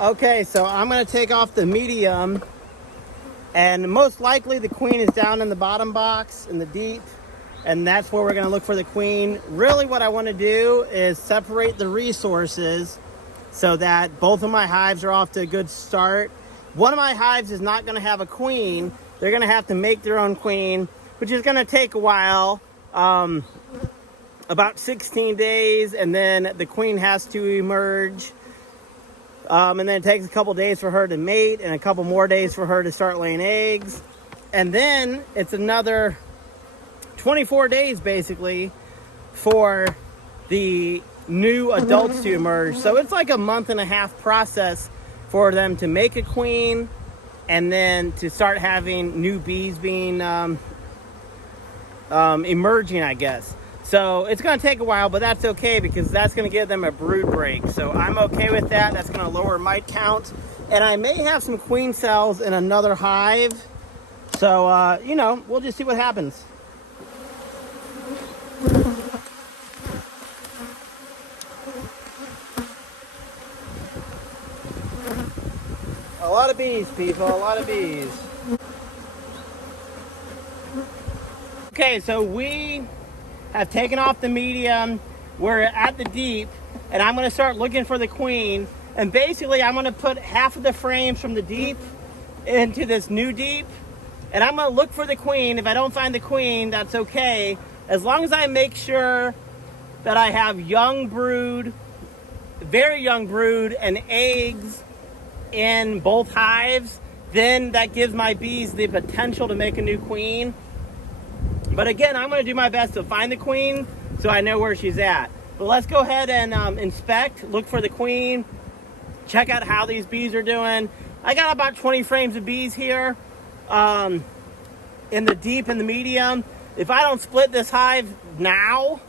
Okay, so I'm going to take off the medium, and most likely the queen is down in the bottom box in the deep, and that's where we're going to look for the queen. Really what I want to do is separate the resources so that both of my hives are off to a good start. One of my hives is not going to have a queen. They're going to have to make their own queen, which is going to take a while, about 16 days, and then the queen has to emerge. And then it takes a couple days for her to mate and a couple more days for her to start laying eggs. And then it's another 24 days basically for the new adults to emerge. So it's like a month and a half process for them to make a queen and then to start having new bees being emerging, I guess. So it's going to take a while, but that's okay because that's going to give them a brood break. So I'm okay with that. That's going to lower mite count. And I may have some queen cells in another hive. So, you know, we'll just see what happens. A lot of bees, people, a lot of bees. Okay, so we have taken off the medium. We're at the deep, and I'm going to start looking for the queen. And basically, I'm going to put half of the frames from the deep into this new deep, and I'm going to look for the queen. If I don't find the queen, that's okay. As long as I make sure that I have young brood, very young brood, and eggs in both hives, then that gives my bees the potential to make a new queen. But again, I'm going to do my best to find the queen so I know where she's at. But let's go ahead and inspect, look for the queen, check out how these bees are doing. I got about 20 frames of bees here in the deep and the medium. If I don't split this hive now,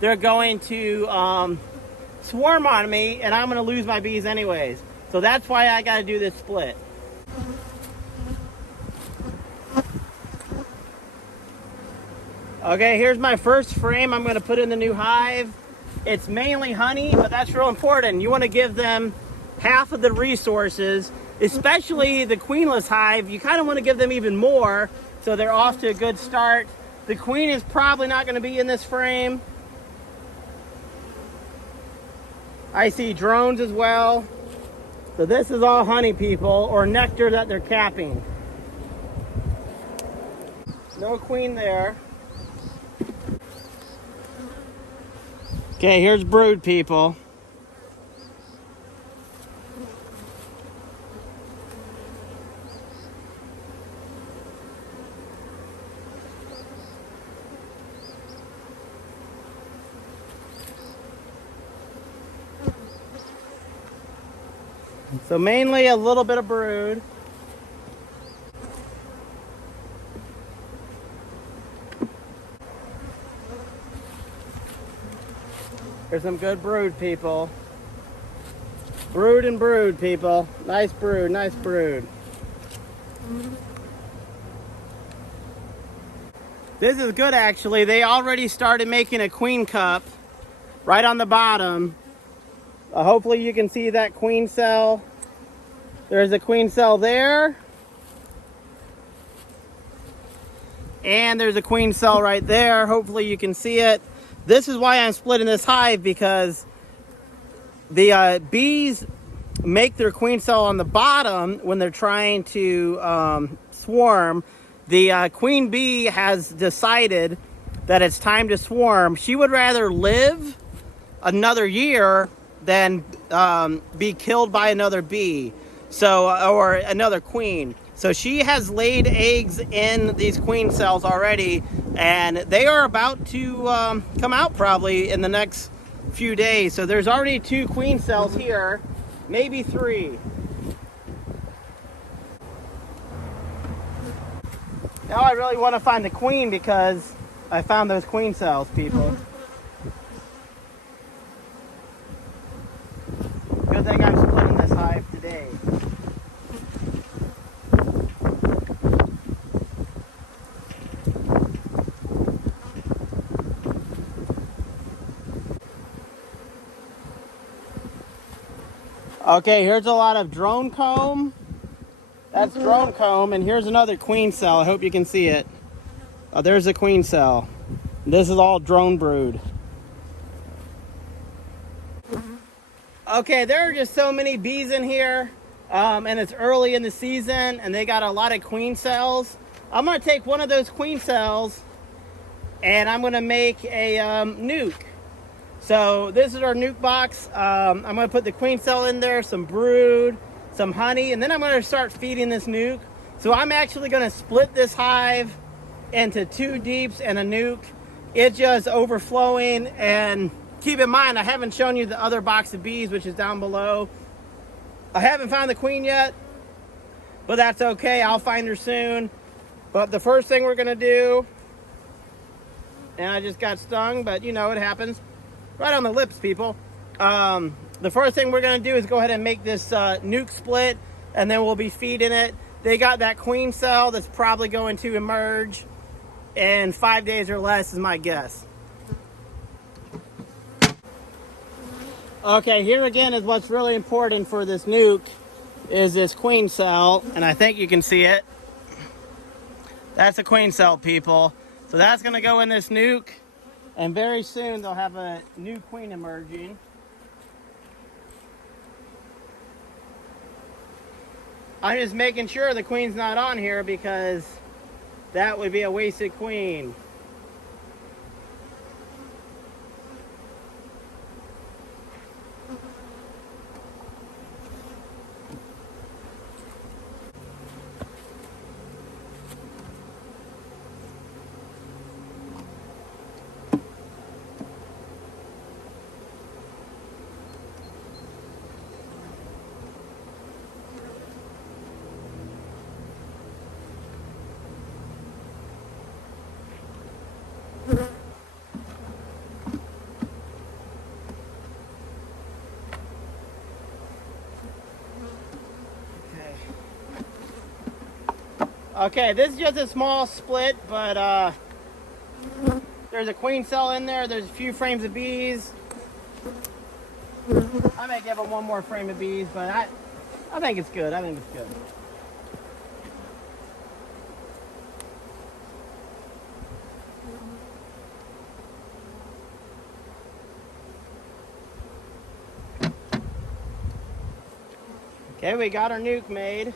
they're going to swarm on me, and I'm going to lose my bees anyways. So that's why I got to do this split. Okay, here's my first frame I'm going to put in the new hive. It's mainly honey, but that's real important. You want to give them half of the resources, especially the queenless hive. You kind of want to give them even more so they're off to a good start. The queen is probably not going to be in this frame. I see drones as well. So this is all honey, people, or nectar that they're capping. No queen there. Okay, here's brood, people. So mainly a little bit of brood. There's some good brood, people. Brood and brood, people. Nice brood, nice brood. This is good, actually. They already started making a queen cup right on the bottom. Hopefully you can see that queen cell. There's a queen cell there. And there's a queen cell right there. Hopefully you can see it. This is why I'm splitting this hive, because the bees make their queen cell on the bottom when they're trying to swarm. The queen bee has decided that it's time to swarm. She would rather live another year than be killed by another bee, or another queen. So she has laid eggs in these queen cells already, and they are about to come out probably in the next few days. So there's already 2 queen cells here, maybe 3. Now I really want to find the queen because I found those queen cells, people. Good thing I'm splitting this hive today. Okay, here's a lot of drone comb. That's drone comb, and here's another queen cell. I hope you can see it. Oh, there's a queen cell. This is all drone brood. Okay, there are just so many bees in here, and it's early in the season, and they got a lot of queen cells. I'm gonna take one of those queen cells, and I'm gonna make a nuke. So this is our nuke box. I'm gonna put the queen cell in there, some brood, some honey, and then I'm gonna start feeding this nuke. So I'm actually gonna split this hive into 2 deeps and a nuke. It's just overflowing, and keep in mind, I haven't shown you the other box of bees, which is down below. I haven't found the queen yet, but that's okay. I'll find her soon. But the first thing we're gonna do, and I just got stung, but you know, it happens. Right on the lips, people. The first thing we're gonna do is go ahead and make this nuke split, and then we'll be feeding it. They got that queen cell that's probably going to emerge in 5 days or less is my guess. Okay, here again is what's really important for this nuke is this queen cell, and I think you can see it. That's a queen cell, people. So that's gonna go in this nuke, and very soon they'll have a new queen emerging. I'm just making sure the queen's not on here because that would be a wasted queen. Okay, this is just a small split, but there's a queen cell in there. There's a few frames of bees. I may give them one more frame of bees, but I think it's good. I think it's good. Okay, we got our nuke made.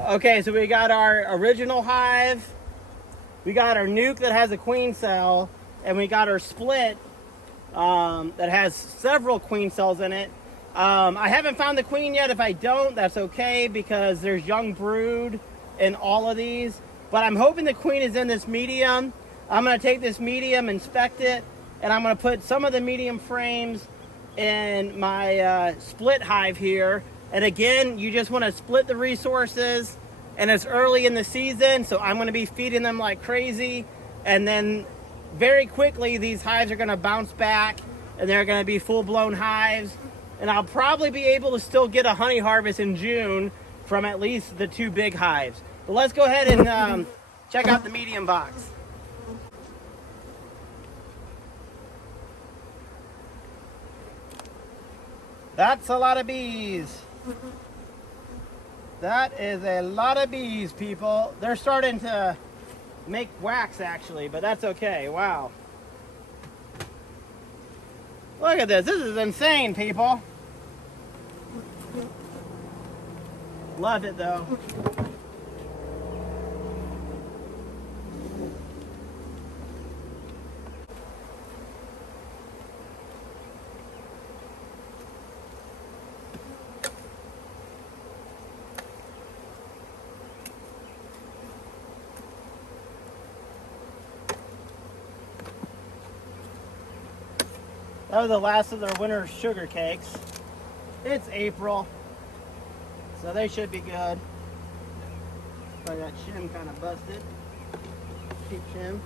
Okay, so we got our original hive, we got our nuke that has a queen cell, and we got our split that has several queen cells in it. I haven't found the queen yet. If I don't, that's okay because there's young brood in all of these. But I'm hoping the queen is in this medium. I'm going to take this medium, inspect it, and I'm going to put some of the medium frames in my split hive here. And again, you just want to split the resources, and it's early in the season, so I'm going to be feeding them like crazy. And then very quickly, these hives are going to bounce back, and they're going to be full-blown hives. And I'll probably be able to still get a honey harvest in June from at least the 2 big hives. But let's go ahead and check out the medium box. That's a lot of bees. That is a lot of bees, people. They're starting to make wax, actually, but that's okay. Wow. Look at this. This is insane, people. Love it, though. That was the last of their winter sugar cakes. It's April, so they should be good. But that shim kind of busted. Cheap shim.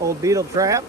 Old beetle trap.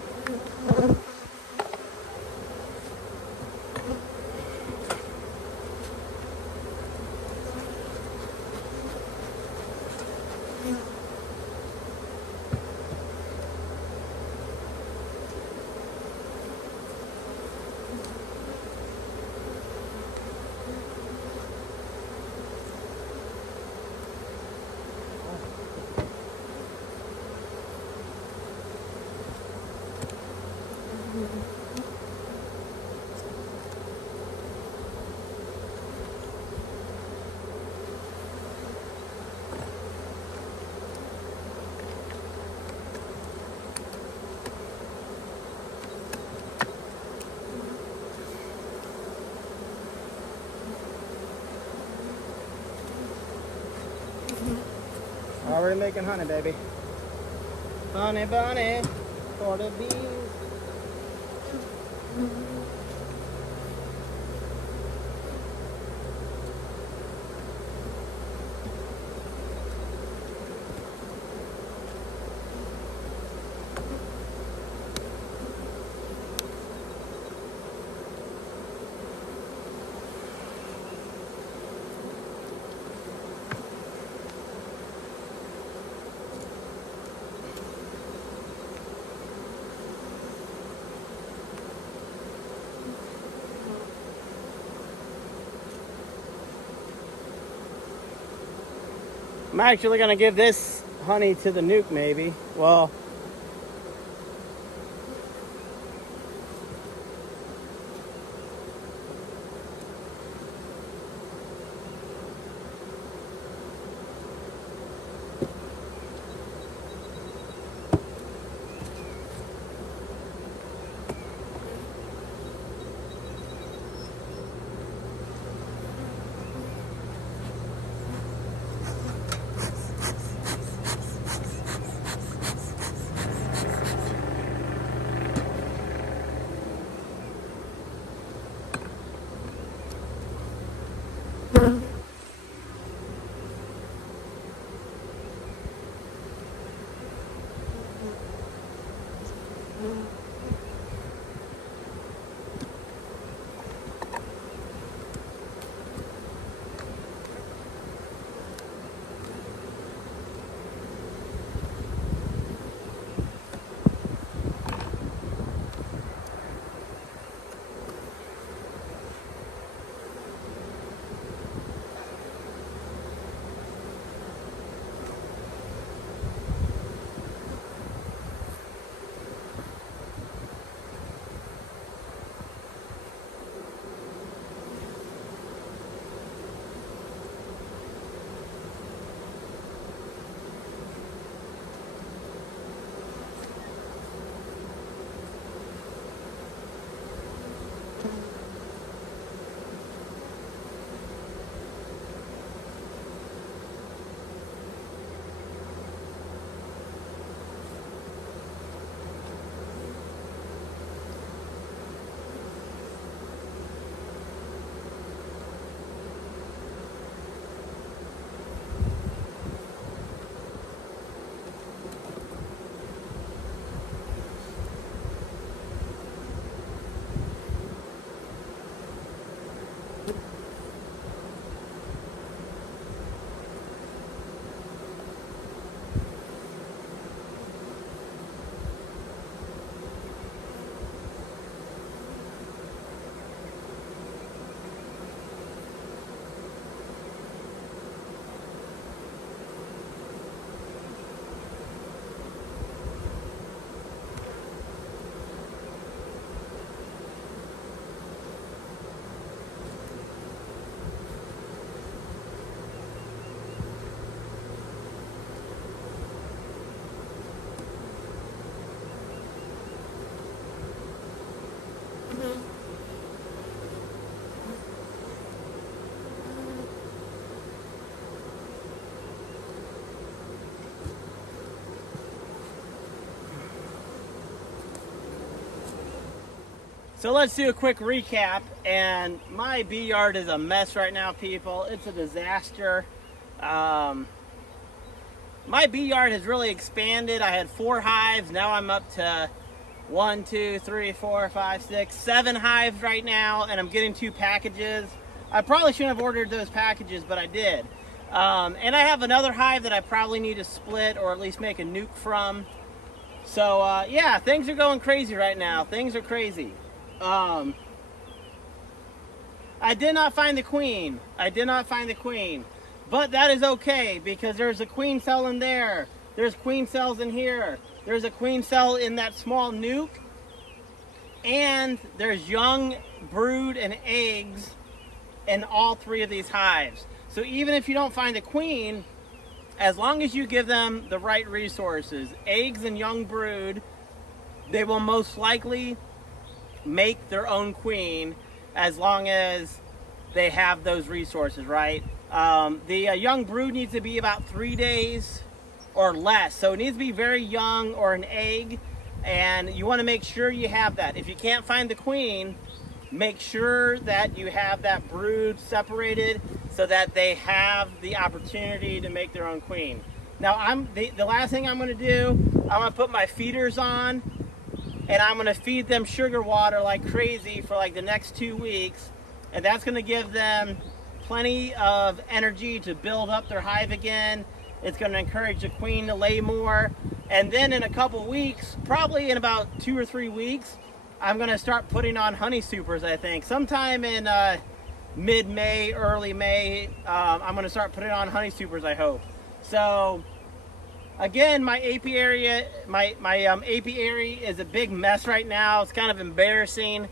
Already making honey, baby. Honey bunny for the bees. I'm actually gonna give this honey to the nuke, maybe. Well, So let's do a quick recap. And my bee yard is a mess right now, people. It's a disaster. My bee yard has really expanded. I had 4 hives. Now I'm up to 1, 2, 3, 4, 5, 6, 7 hives right now, and I'm getting 2 packages. I probably shouldn't have ordered those packages, but I did. And I have another hive that I probably need to split or at least make a nuke from. So yeah, things are going crazy right now. Things are crazy. I did not find the queen. I did not find the queen. But that is okay, because there's a queen cell in there. There's queen cells in here. There's a queen cell in that small nuke. And there's young brood and eggs in all 3 of these hives. So even if you don't find a queen, as long as you give them the right resources, eggs and young brood, they will most likely make their own queen, as long as they have those resources, right? The young brood needs to be about 3 days or less. So it needs to be very young, or an egg, and you want to make sure you have that. If you can't find the queen, make sure that you have that brood separated so that they have the opportunity to make their own queen. Now, the last thing I'm going to do, I'm going to put my feeders on, and I'm going to feed them sugar water like crazy for like the next 2 weeks, and that's going to give them plenty of energy to build up their hive again. It's going to encourage the queen to lay more, and then in a couple weeks, probably in about 2 or 3 weeks, I'm going to start putting on honey supers. I think sometime in mid-May, early May, I'm going to start putting on honey supers, I hope. So again, my apiary, apiary is a big mess right now. It's kind of embarrassing.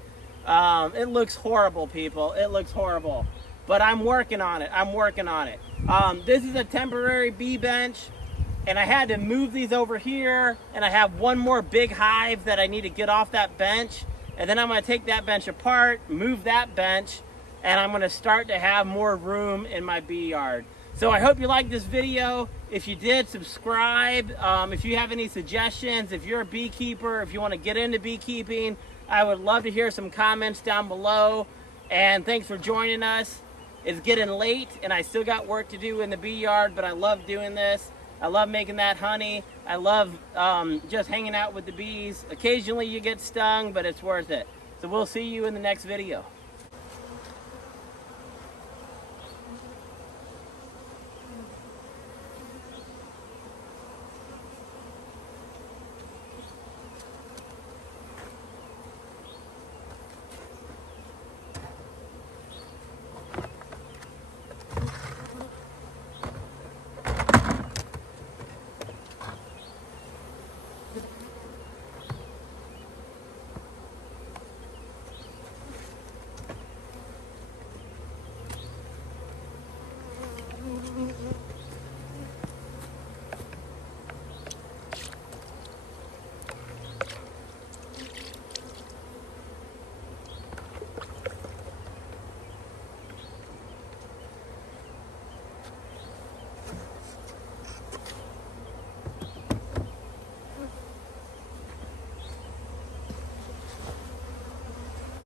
It looks horrible, people. It looks horrible. But I'm working on it. I'm working on it. This is a temporary bee bench, and I had to move these over here, and I have one more big hive that I need to get off that bench, and then I'm going to take that bench apart, move that bench, and I'm going to start to have more room in my bee yard. So I hope you liked this video. If you did, subscribe. If you have any suggestions, if you're a beekeeper, if you want to get into beekeeping, I would love to hear some comments down below. And thanks for joining us. It's getting late, and I still got work to do in the bee yard, but I love doing this. I love making that honey. I love just hanging out with the bees. Occasionally you get stung, but it's worth it. So we'll see you in the next video.